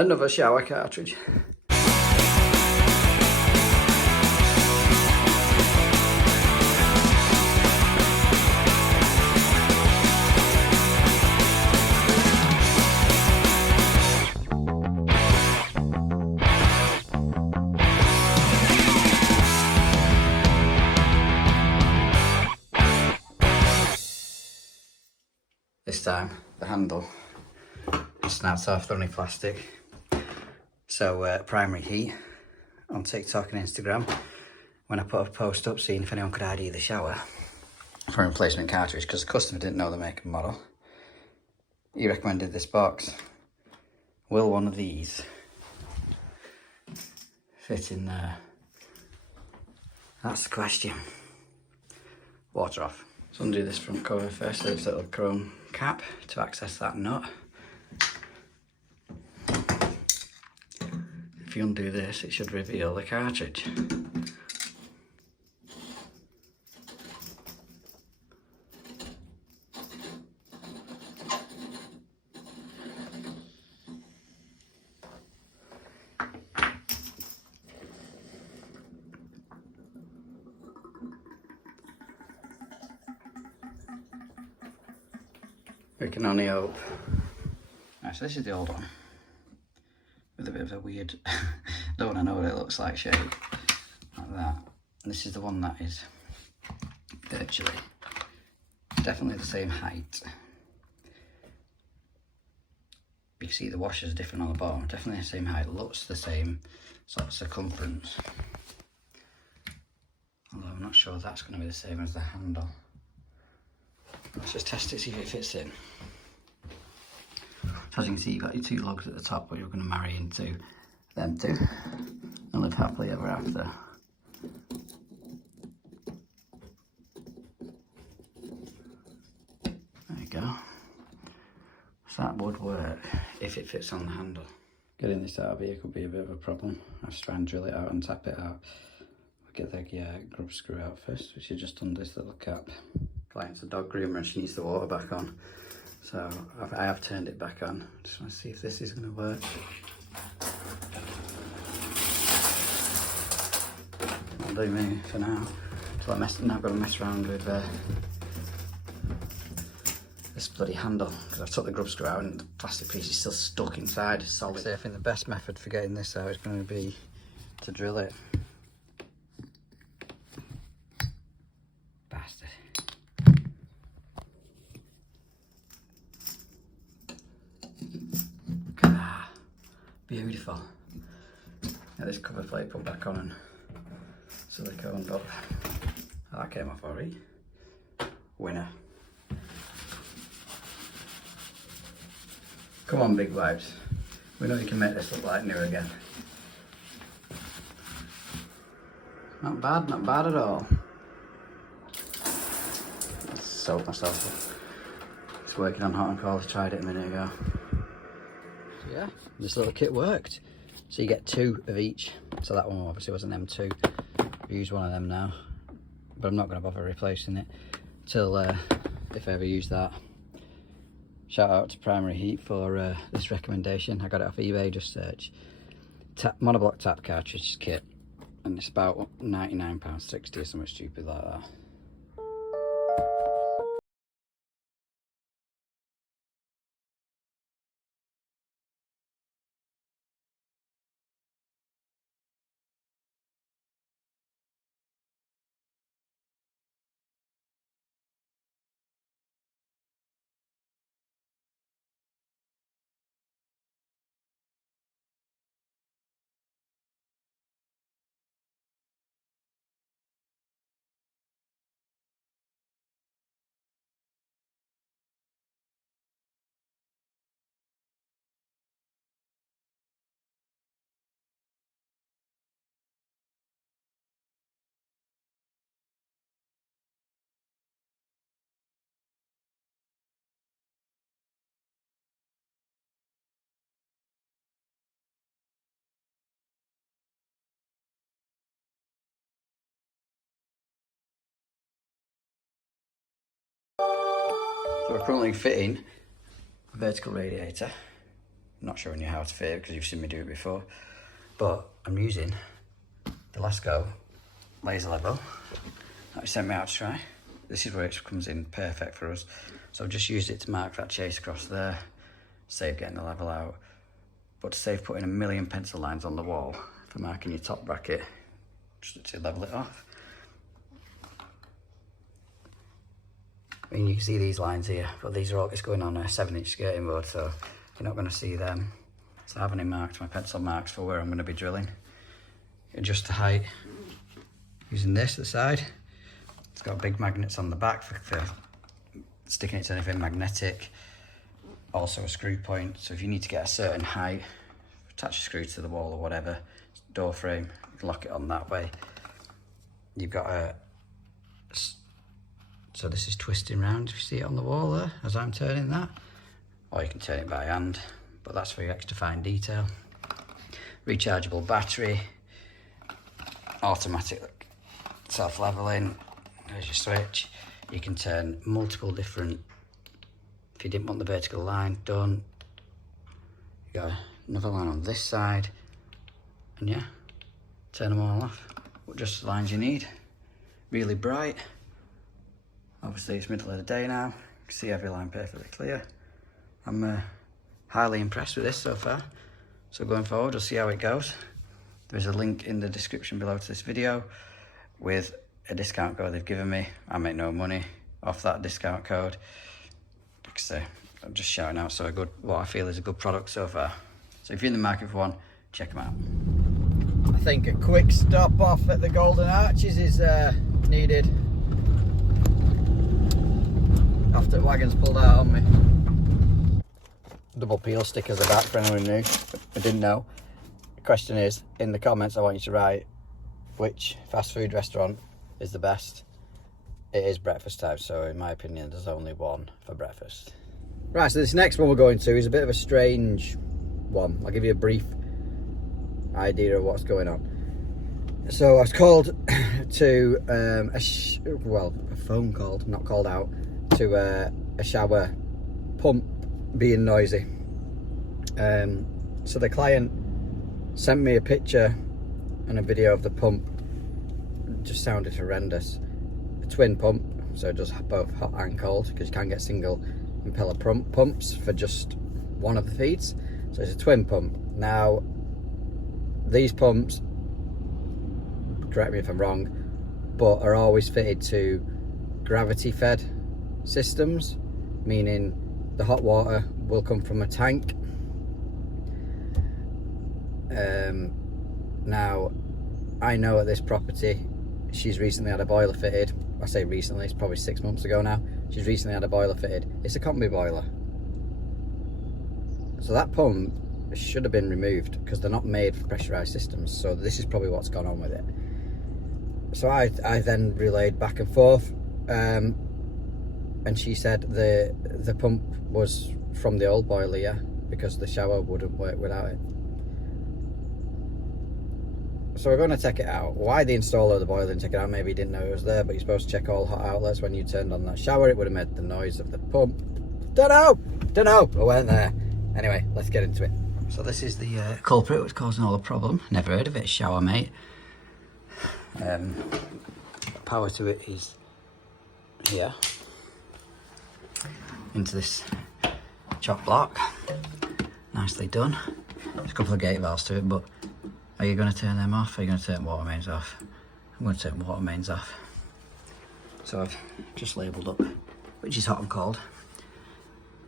Another shower cartridge. This time the handle is snapped off, the only plastic. So primary heat on TikTok and Instagram, when I put a post up seeing if anyone could ID the shower for a replacement cartridge, because the customer didn't know the make and model. He recommended this box. Will one of these fit in there? That's the question. Water off. So undo this front cover first, this little chrome cap to access that nut. If you undo this, it should reveal the cartridge. We can only hope. Right, so this is the old one, with a bit of a weird, don't want to know what it looks like shape, like that. And this is the one that is virtually, definitely the same height. You can see the washers are different on the bottom, definitely the same height, looks the same sort of circumference. Although I'm not sure that's going to be the same as the handle. Let's just test it, see if it fits in. So as you can see, you've got your two lugs at the top, but you're going to marry into them two and live happily ever after. There you go. So that would work if it fits on the handle. Getting this out of here could be a bit of a problem. I have to try and drill it out and tap it out. We'll get the grub screw out first, which is just under this little cap. Client's a dog groomer and she needs the water back on. So I have turned it back on. Just want to see if this is going to work. That'll do me for now. So now I've got to mess around with this bloody handle, because I've took the grub screw out and the plastic piece is still stuck inside, solid. So I think the best method for getting this out is going to be to drill it. Bastard. Beautiful. Get this cover plate put back on and siliconed up. That came off already. Winner. Come on, big wipes. We know you can make this look like new again. Not bad at all. Soak myself. It's working on hot and cold. I tried it a minute ago. Yeah, this little kit worked. So you get two of each. So that one obviously was an M2. I've used one of them now, but I'm not going to bother replacing it till if I ever use that. Shout out to Primary Heat for this recommendation. I got it off eBay, just search monoblock tap cartridge kit, and it's about £99.60 or something stupid like that. So we're currently fitting a vertical radiator not showing you how to fit it because you've seen me do it before. But I'm using the Lasco laser level that you sent me out to try. This is where it comes in perfect for us. So I've just used it to mark that chase across there, save getting the level out, but to save putting a million pencil lines on the wall for marking your top bracket, just to level it off. I mean, you can see these lines here, but these are all, it's going on a 7-inch skirting board, so you're not going to see them. So I haven't marked my pencil marks for where I'm going to be drilling. Adjust the height using this at the side. It's got big magnets on the back for sticking it to anything magnetic. Also a screw point, so if you need to get a certain height, attach a screw to the wall or whatever, door frame, you can lock it on that way. You've got a, so this is twisting round, if you see it on the wall there, as I'm turning that. Or you can turn it by hand, but that's for your extra fine detail. Rechargeable battery, automatic self-leveling. There's your switch. You can turn multiple different, if you didn't want the vertical line done, you got another line on this side, and yeah, turn them all off. But just the lines you need. Really bright. Obviously it's middle of the day now, you can see every line perfectly clear. I'm highly impressed with this so far. So going forward, we'll see how it goes. There's a link in the description below to this video with a discount code they've given me. I make no money off that discount code because I'm just shouting out what I feel is a good product so far. So if you're in the market for one, check them out. I think a quick stop off at the Golden Arches is needed after the wagon's pulled out on me. Double peel stickers are back for anyone who knew, I didn't know. The question is, in the comments I want you to write which fast food restaurant is the best. It is breakfast time, so in my opinion there's only one for breakfast. Right, so this next one we're going to is a bit of a strange one. I'll give you a brief idea of what's going on. So I was called to a phone call, not called out, to a shower pump being noisy. So the client sent me a picture and a video of the pump. It just sounded horrendous. A twin pump, so it does both hot and cold, because you can't get single impeller pumps for just one of the feeds. So it's a twin pump. Now these pumps, correct me if I'm wrong, but are always fitted to gravity fed systems, meaning the hot water will come from a tank. Now I know at this property she's recently had a boiler fitted. I say recently, it's probably 6 months ago now. She's recently had a boiler fitted. It's a combi boiler, so that pump should have been removed because they're not made for pressurized systems. So this is probably what's gone on with it. So I then relayed back and forth, and she said the pump was from the old boiler, yeah, because the shower wouldn't work without it. So we're going to take it out. Why the installer of the boiler didn't take it out, maybe he didn't know it was there, but you're supposed to check all hot outlets when you turned on that shower. It would have made the noise of the pump. Don't know, I weren't there. Anyway, let's get into it. So this is the culprit which causing all the problem. Never heard of it, shower mate. Power to it is here, into this chop block. Nicely done. There's a couple of gate valves to it, but are you going to turn them off? Or are you going to turn water mains off? I'm going to turn water mains off. So I've just labelled up which is hot and cold.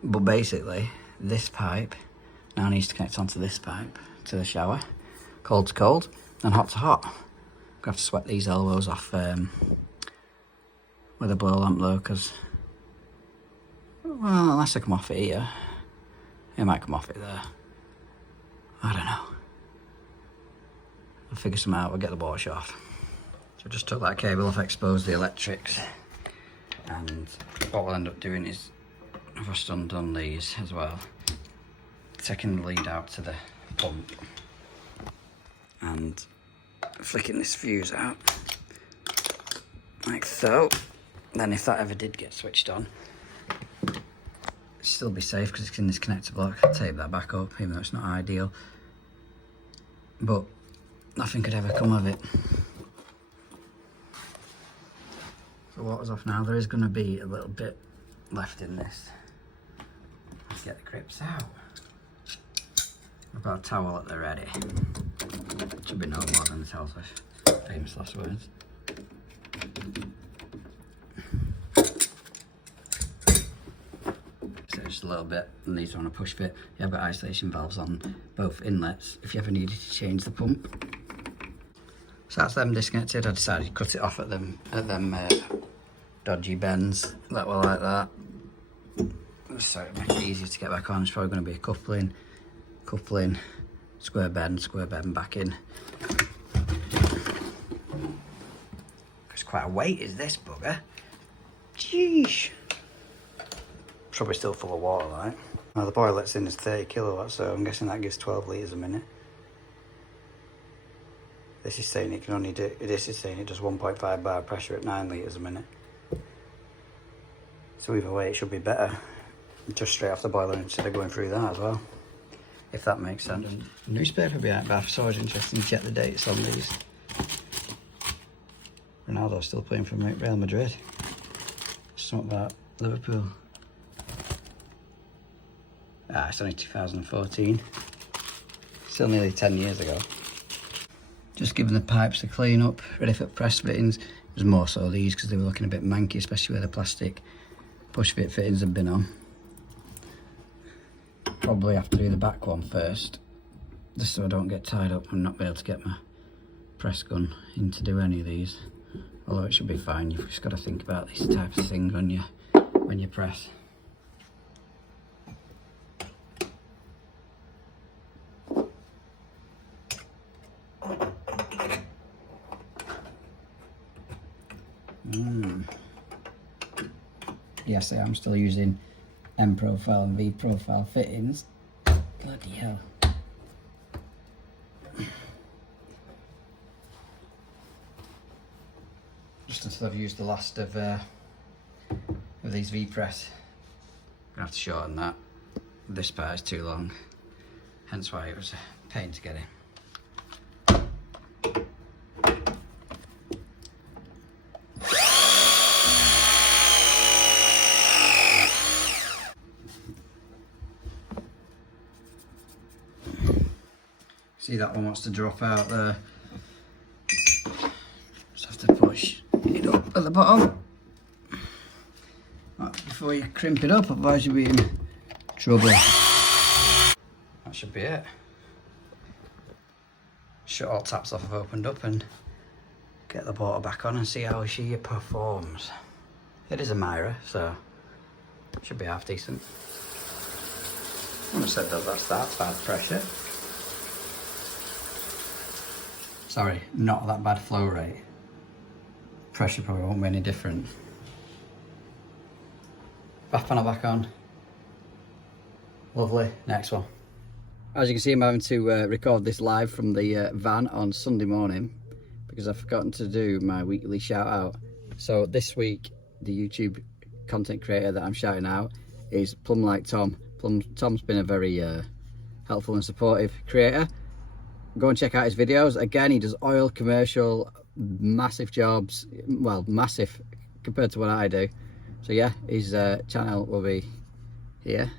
But basically, this pipe now needs to connect onto this pipe to the shower. Cold to cold and hot to hot. I'm going to have to sweat these elbows off with a blow lamp though, because, well, unless I come off it here, it might come off it there. I don't know. I'll figure some out, we'll get the water shut off. So I just took that cable off, exposed the electrics, and what we'll end up doing is, I've just undone these as well, taking the lead out to the pump and flicking this fuse out like so. Then if that ever did get switched on, still be safe because it's in this connector block. Tape that back up, even though it's not ideal. But nothing could ever come of it. So water's off now. There is going to be a little bit left in this. Let's get the grips out. I've got a towel at the ready. Should be no more than the towel's famous last words. So just a little bit, and these are on a push fit. You have got isolation valves on both inlets if you ever needed to change the pump. So that's them disconnected. I decided to cut it off at them dodgy bends that were like that. So it makes it easier to get back on. It's probably going to be a coupling, square bend back in. It's quite a weight, is this bugger? Jeez. Probably still full of water, right? Now the boiler's in is 30 kilowatts, so I'm guessing that gives 12 litres a minute. This is saying it can only do, this is saying it does 1.5 bar pressure at 9 litres a minute. So either way it should be better, just straight off the boiler instead of going through that as well. If that makes sense. Newspaper behind Bath, so it's interesting to check the dates on these. Ronaldo's still playing for Real Madrid. Something about Liverpool. Ah, it's only 2014. Still nearly 10 years ago. Just giving the pipes a clean up, ready for press fittings. There's more so these because they were looking a bit manky, especially where the plastic push fit fittings have been on. Probably have to do the back one first, just so I don't get tied up and not be able to get my press gun in to do any of these. Although it should be fine, you've just got to think about these types of things when you press. Yes, I am still using M profile and V profile fittings. Bloody hell. Just until I've used the last of these V press. I'm gonna have to shorten that. This part is too long, hence why it was a pain to get in. See, that one wants to drop out there. Just have to push it up at the bottom before you crimp it up, otherwise you'll be in trouble. That should be it. Shut all taps off I've opened up and get the water back on and see how she performs. It is a Myra, so it should be half decent. I would have said that's bad pressure. Sorry, not that bad flow rate. Pressure probably won't be any different. Bath panel back on. Lovely, next one. As you can see, I'm having to record this live from the van on Sunday morning because I've forgotten to do my weekly shout out. So this week, the YouTube content creator that I'm shouting out is Plum Like Tom. Tom's been a very helpful and supportive creator. Go and check out his videos. Again, he does oil, commercial, massive jobs. Well, massive compared to what I do. So yeah, his channel will be here.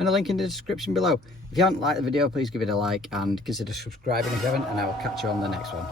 And a link in the description below. If you haven't liked the video, please give it a like and consider subscribing if you haven't, and I will catch you on the next one.